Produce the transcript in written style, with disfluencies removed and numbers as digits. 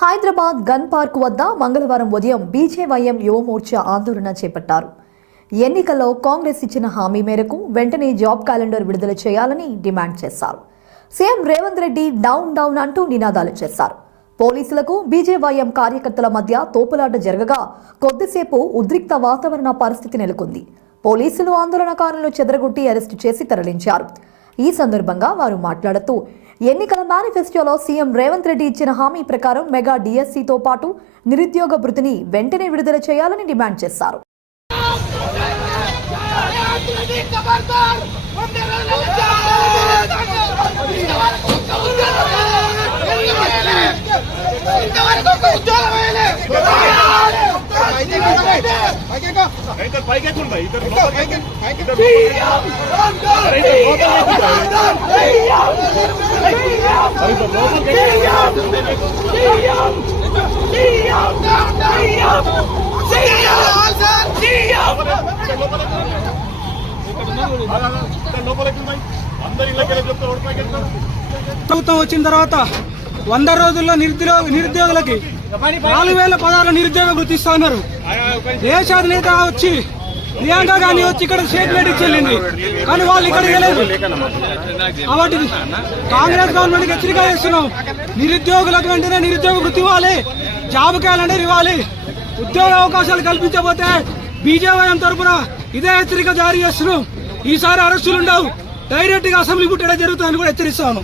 Hyderabad gun park వద్ద మంగళవారం ఉదయం బీజేవైఎం యువ మోర్చా ఆందోళన చేపట్టారు. ఎన్నికల్లో కాంగ్రెస్ ఇచ్చిన హామీ మేరకు వెంటనే జాబ్ క్యాలెండర్ విడుదల చేయాలని డిమాండ్ చేశారు. CM Revanth Reddy down down అంటూ నినాదాలు చేశారు. పోలీసులకు బీజేవైఎం కార్యకర్తల మధ్య తోపులాట జరగగా కొద్దిసేపు ఉద్రిక్త వాతావరణ పరిస్థితి నెలకొంది. పోలీసులు ఆందోళనకారులను చెదరగొట్టి అరెస్టు చేసి తరలించారు. ఈ సందర్భంగా వారు మాట్లాడుతూ ఎన్నికల మేనిఫెస్టోలో సీఎం రేవంత్ రెడ్డి ఇచ్చిన హామీ ప్రకారం మెగా డిఎస్సీతో పాటు నిరుద్యోగ భృతిని వెంటనే విడుదల చేయాలని డిమాండ్ చేశారు. ప్రభుత్వం వచ్చిన తర్వాత 100 రోజుల్లో నిరుద్యోగులకి 4016 నిరుద్యోగ వృత్తి ఇస్తా ఉన్నారు. దేశ అధినేత వచ్చి ప్రియాంక గాంధీ వచ్చి ఇక్కడ స్టేట్మెంట్ ఇచ్చేళ్ళింది, కానీ వాళ్ళు ఇక్కడ వెళ్ళలేదు. కాబట్టి కాంగ్రెస్ గవర్నమెంట్ హెచ్చరిక చేస్తున్నాం, నిరుద్యోగులకు వెంటనే నిరుద్యోగ వృత్తి ఇవ్వాలి, జాబ్ క్యాలెండర్ ఇవ్వాలి. ఉద్యోగ అవకాశాలు కల్పించకపోతే బీజేవైఎం తరఫున ఇదే హెచ్చరిక జారీ చేస్తున్నాం. ఈసారి అరెస్టులు ఉండవు, డైరెక్ట్ గా అసెంబ్లీ ముట్టడం జరుగుతుందని కూడా హెచ్చరిస్తాను.